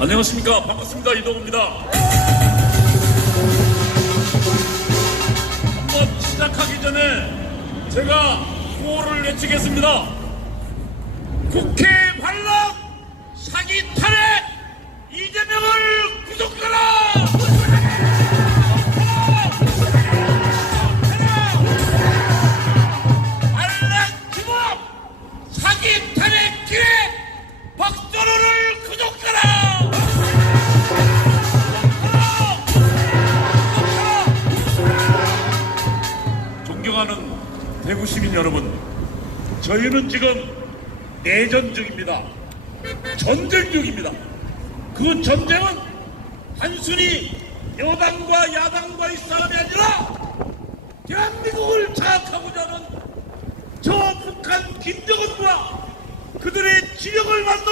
안녕하십니까. 반갑습니다. 이동호입니다. 한번 시작하기 전에 제가 구호를 외치겠습니다. 국회 반락, 사기 탄핵, 이재명을 구속하라! 반락 기법, 사기 탄핵 기획, 박선호를 구속하라! 존경하는 대구 시민 여러분, 저희는 지금 내전 중입니다. 전쟁 중입니다. 그 전쟁은 단순히 여당과 야당과의 싸움이 아니라 대한민국을 장악하고자 하는 저 북한 김정은과 그들의 지령을 받는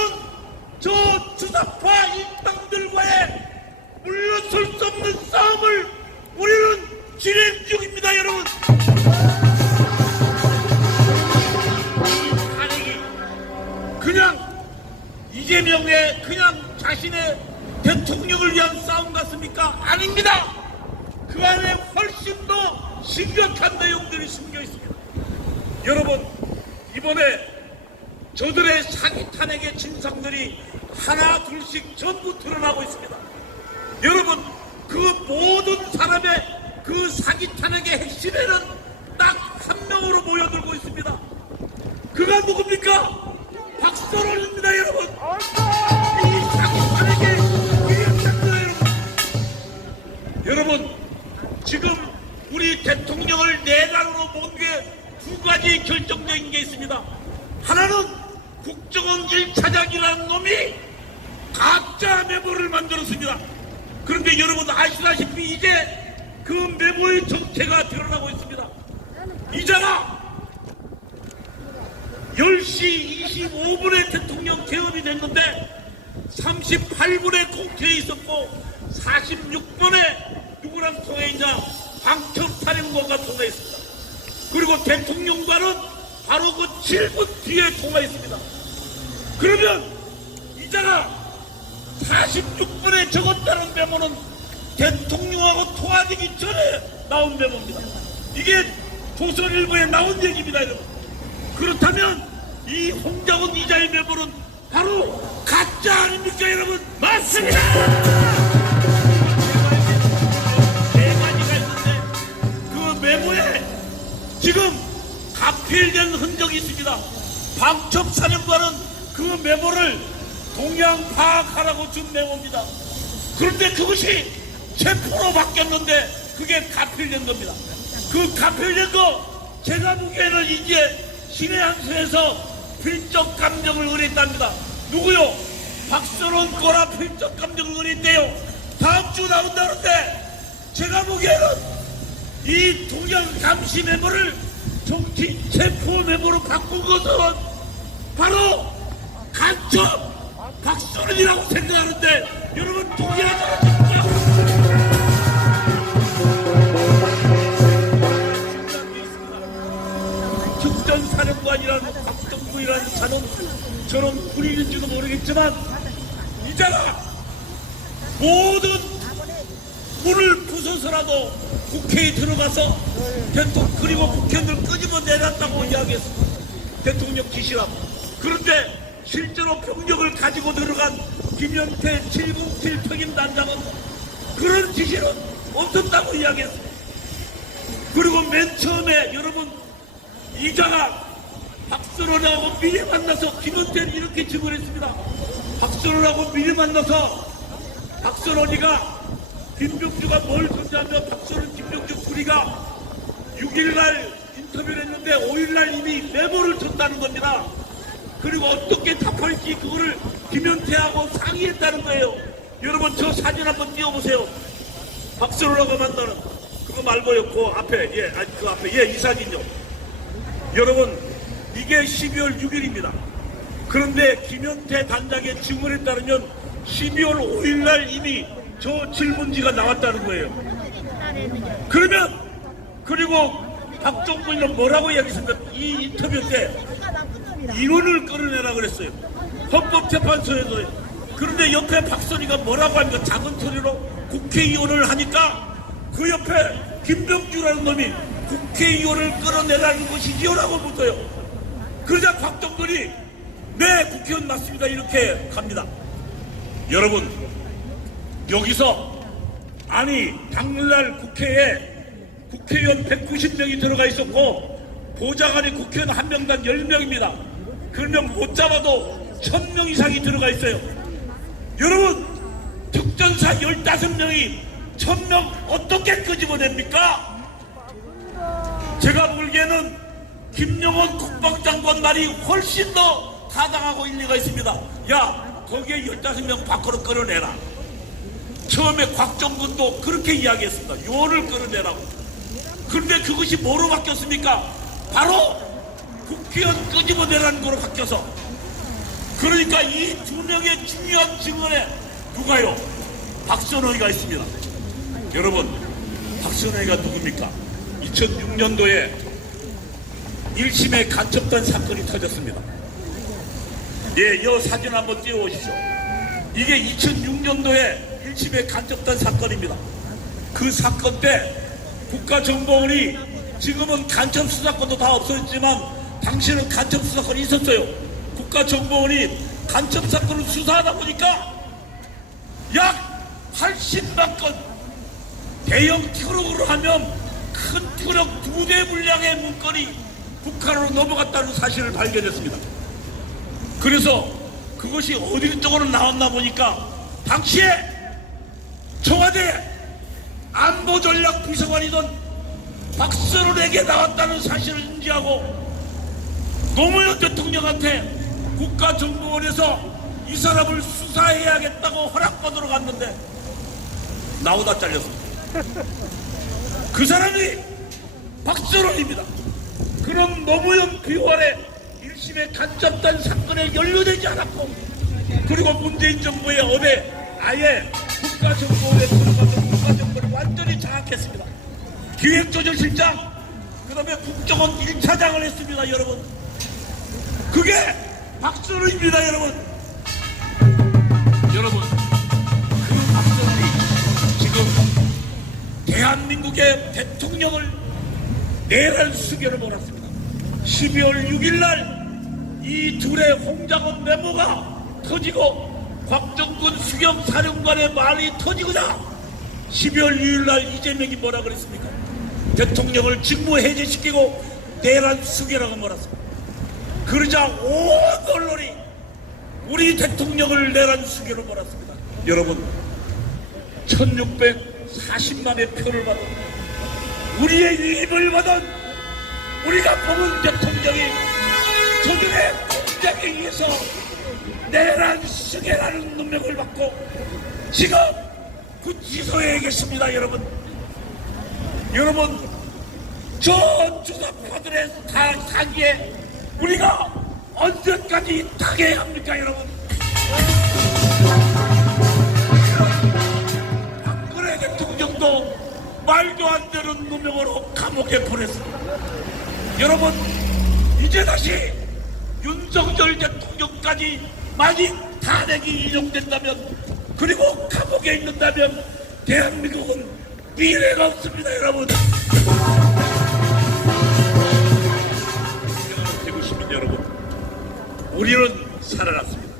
저 주사파 일당들과의 물러설 수 없는 싸움을 우리는 진행 중입니다, 여러분. 탄핵이 그냥 이재명의 그냥 자신의 대통령을 위한 싸움 같습니까? 아닙니다. 그 안에 훨씬 더 심각한 내용들이 숨겨 있습니다. 여러분, 이번에 저들의 사기 탄핵의 진상들이 하나 둘씩 전부 드러나고 있습니다. 여러분, 그 모든 사람의 그 사기 탄핵의 핵심에는 딱 한 명으로 모여들고 있습니다. 그가 누굽니까? 박선호입니다, 여러분. 이 사기 탄핵의 위력자입니다, 여러분. 지금 우리 대통령을 내란으로 모은 게 두 가지 결정적인 게 있습니다. 하나는 국정원 1차장이라는 놈이 가짜 메모를 만들었습니다. 그런데 여러분 아시다시피 이제 그 메모의 정체가 드러나고 있습니다. 이자가 10시 25분에 대통령 개헌이 됐는데 38분에 국회에 있었고 46분에 누구랑 통화했냐? 방첩사령관과 통화했습니다. 그리고 대통령과는 바로 그 7분 뒤에 통화했습니다. 그러면 이자가 46분에 적었다는 메모는 대통령하고 통화되기 전에 나온 메모입니다. 이게 조선일보에 나온 얘기입니다, 여러분. 그렇다면 이 홍장훈 이자의 메모는 바로 가짜 아닙니까, 여러분? 맞습니다! 네 가지가 있는데 그 메모에 지금 가필된 흔적이 있습니다. 방첩사령관은 그 메모를 동향 파악하라고 준 메모입니다. 그런데 그것이 체포로 바뀌었는데 그게 가필된 겁니다. 그 가필된 거 제가 보기에는 이제 신의 한 수에서 필적 감정을 의뢰했답니다. 누구요? 박선원 거라 필적 감정을 의뢰했대요. 다음 주 나온다는데 제가 보기에는 이 동양 감시 메모를 정치 체포 메모로 바꾼 것은 바로 간첩 박선원이라고 생각하는데 여러분 동의하지 않습니까? 특전사령관이라는 박정부이라는 자는 저런 군인인지도 모르겠지만 이자가 모든 문을 부숴서라도 국회에 들어가서 그리고 국회의원들 끄집어 내놨다고 이야기했습니다. 대통령 지시라고. 그런데 실제로 병력을 가지고 들어간 김현태 707 특임단장은 그런 지시는 없었다고 이야기했습니다. 그리고 맨 처음에 여러분 이자가 박선원하고 미리 만나서 김현태는 이렇게 증언했습니다. 박선원하고 미리 만나서 박선원이가 김병주가 뭘 존재하며 박선원, 김병주 둘이가 6일날 인터뷰를 했는데 5일날 이미 메모를 줬다는 겁니다. 그리고 어떻게 답할지 그거를 김현태하고 상의했다는 거예요. 여러분 저 사진 한번 띄워보세요. 박선원하고 만나는 그거 말고요. 그 앞에 그 앞에 이 사진요. 여러분 이게 12월 6일입니다. 그런데 김현태 단장의 증언에 따르면 12월 5일날 이미 저 질문지가 나왔다는 거예요. 그러면 그리고 박정부는 뭐라고 이야기했습니까? 이 인터뷰 때 인원을 끌어내라 그랬어요. 헌법재판소에서 그런데 옆에 박선희가 뭐라고 합니까? 작은 소리로 국회의원을 하니까 그 옆에 김병주라는 놈이 국회의원을 끌어내라는 것이지요라고 묻어요. 그러자 곽정근이 네 국회의원 맞습니다 이렇게 갑니다. 여러분 여기서 아니 당일날 국회에 국회의원 190명이 들어가 있었고 보좌관이 국회의원 한 명당 10명입니다. 그러면 못 잡아도 1000명 이상이 들어가 있어요. 여러분 특전사 15명이 1000명 어떻게 끄집어냅니까? 제가 보기에는 김영원 국방장관 말이 훨씬 더 타당하고 일리가 있습니다. 야 거기에 15명 밖으로 끌어내라. 처음에 곽정근도 그렇게 이야기했습니다. 요원을 끌어내라고. 그런데 그것이 뭐로 바뀌었습니까? 바로 국회의원 끄집어내라는 거로 바뀌어서. 그러니까 이 두 명의 중요한 증언에 누가요? 박선호이가 있습니다. 여러분 박선호이가 누굽니까? 2006년도에 1심에 간첩단 사건이 터졌습니다. 예, 이 사진 한번 띄워오시죠. 이게 2006년도에 1심에 간첩단 사건입니다. 그 사건 때 국가정보원이 지금은 간첩수사권도 다 없어졌지만 당시에는 간첩수사권이 있었어요. 국가정보원이 간첩사건을 수사하다 보니까 약 80만 건 대형 트럭으로 하면 큰 트럭 2대 분량의 문건이 북한으로 넘어갔다는 사실을 발견했습니다. 그래서 그것이 어디 쪽으로 나왔나 보니까 당시에 청와대 안보전략비서관이던 박선원에게 나왔다는 사실을 인지하고 노무현 대통령한테 국가정보원에서 이 사람을 수사해야겠다고 허락받으러 갔는데 나오다 잘렸습니다. 그 사람이 박선원입니다. 그런 노무현 비호안의 1심의 간첩단 사건에 연루되지 않았고 그리고 문재인 정부의 업에 아예 국가정보원에 들어가서 국가정보를 완전히 장악했습니다. 기획조절실장 그 다음에 국정원 1차장을 했습니다. 여러분 그게 박선호입니다. 여러분 그 박선호이 지금 대한민국의 대통령을 내란 수개로 몰았습니다. 12월 6일날 이 둘의 홍장원 메모가 터지고 곽정근 수경사령관의 말이 터지고자 12월 6일날 이재명이 뭐라 그랬습니까? 대통령을 직무 해제시키고 내란 수개라고 몰았습니다. 그러자 온 언론이 우리 대통령을 내란 수개로 몰았습니다. 여러분 1640만의 표를 받은 우리의 위임을 받은 우리가 뽑은 대통령이 저들의 공작에 의해서 내란 수개라는 누명을 받고 지금 구치소에 계십니다. 여러분 저 주사파들의 사기에 우리가 언제까지 당해야 합니까? 여러분 박근혜 대통령도 말도 안 되는 누명으로 감옥에 보냈습니다. 여러분 이제 다시 윤석열 대통령까지 만약 탄핵이 인용된다면 그리고 감옥에 있는다면 대한민국은 미래가 없습니다. 여러분 대구 시민 여러분 우리는 살아났습니다.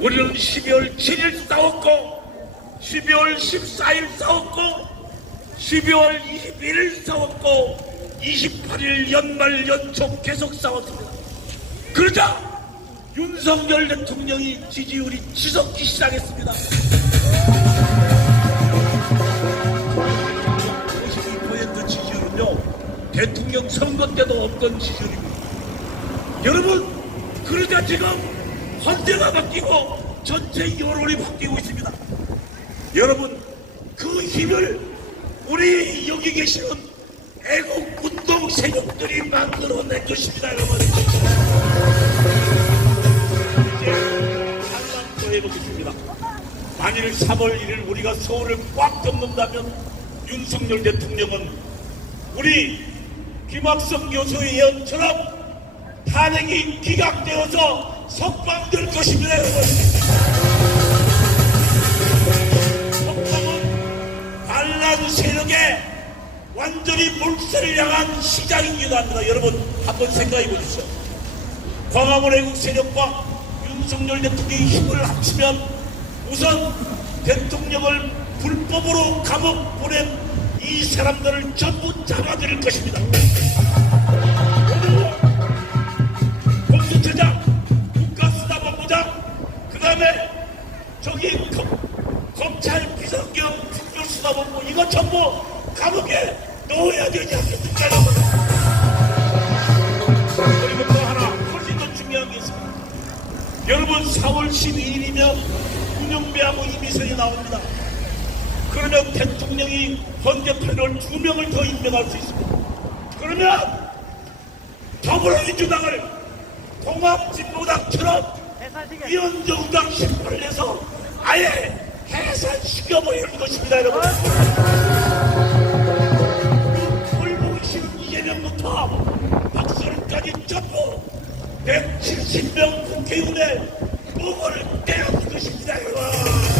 우리는 12월 7일 싸웠고 12월 14일 싸웠고 12월 21일 싸웠고 28일 연말 연초 계속 싸웠습니다. 그러자 윤석열 대통령이 지지율이 치솟기 시작했습니다. 52% 지지율은요 대통령 선거 때도 없던 지지율입니다. 여러분 그러자 지금 헌재가 바뀌고 전체 여론이 바뀌고 있습니다. 여러분 그 힘을 우리 여기 계시는 애국운동 세력들이 만들어낸 것입니다. 여러분 이제 한번 해보겠습니다. 만일 3월 1일 우리가 서울을 꽉 잡는다면 윤석열 대통령은 우리 김학성 교수의 예언처럼 탄핵이 기각되어서 석방될 것입니다. 여러분 총선을 향한 시작이기도 합니다. 여러분 한번 생각해 보십시오. 광화문 애국 세력과 윤석열 대통령이 힘을 합치면 우선 대통령을 불법으로 감옥 보낸 이 사람들을 전부 잡아들일 것입니다. 그리고 공수처장, 국가수사본부장, 그 다음에 저기 검찰 비서경 특별수사본부 이거 전부 감옥에 넣어야 되지 않겠습니까? 그리고 또 하나 훨씬 더 중요한 게 있습니다. 여러분 4월 12일이면 운영배하고 이미선이 나옵니다. 그러면 대통령이 헌재판을 2명을 더 임명할 수 있습니다. 그러면 더불어민주당을 통합진보당처럼 위원정당 심판을 내서 아예 해산시켜버리는 것입니다, 여러분. 꼴보기 싫은 이재명부터 박서른까지 전부 170명 국회의원의 목을 떼어준 것입니다, 여러분.